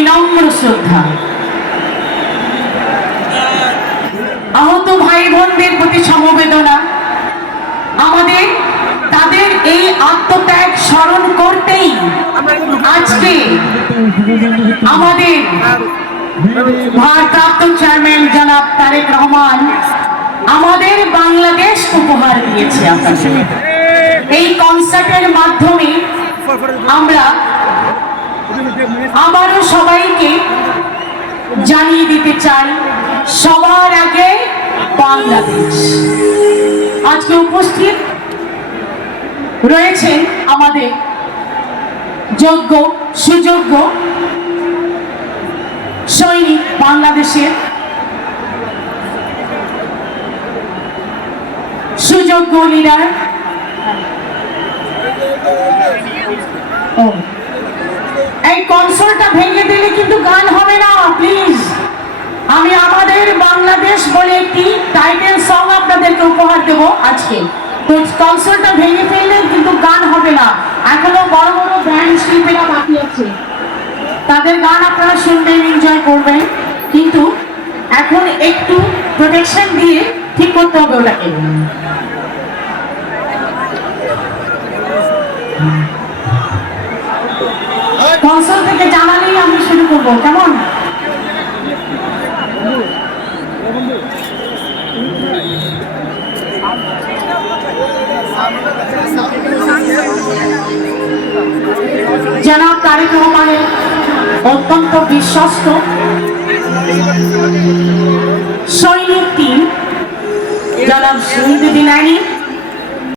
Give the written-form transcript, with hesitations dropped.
বিনম্র শ্রদ্ধা। আহত ভাই বোনদের প্রতি সমবেদনা। আমাদের তাদের এই আত্মত্যাগ স্মরণ করতেই আজকে আমাদের ভারপ্রাপ্ত চেয়ারম্যান জনাব তারেক রহমান আমাদের বাংলাদেশ উপহার দিয়েছে। আপনাদের এই কনসার্টের মাধ্যমে আমরা আবারও সবাইকে জানিয়ে দিতে চাই, সবার আগে বাংলাদেশ। আজকে উপস্থিত রয়েছেন আমাদের যোগ্য সুযোগ্য সৈনিক, বাংলাদেশের সুযোগ্য লিডার। এই কনসোলটা ভেঙে দিলে কিন্তু গান হবে না, প্লিজ। আমি আমাদের বাংলাদেশ বলে একটি টাইটেল সং আপনাদেরকে উপহার দেব আজকে। তো কনসোলটা ভেঙে ফেললে কিন্তু গান হবে না। এখনো বড় বড় ব্যান্ড শিল্পীরা বাকি আছে, তাদের গান আপনারা শুনবেন, এনজয় করবেন, কিন্তু এখন একটু প্রোটেকশন দিয়ে ঠিক করতে হবে ওটাকে। কনসোল থেকে জানালেই আমি শুরু করবো, কেমন? জনাব তারেক রহমানের অত্যন্ত বিশ্বস্ত সৈনিক টিম জনাব শহীদ বিনায়ী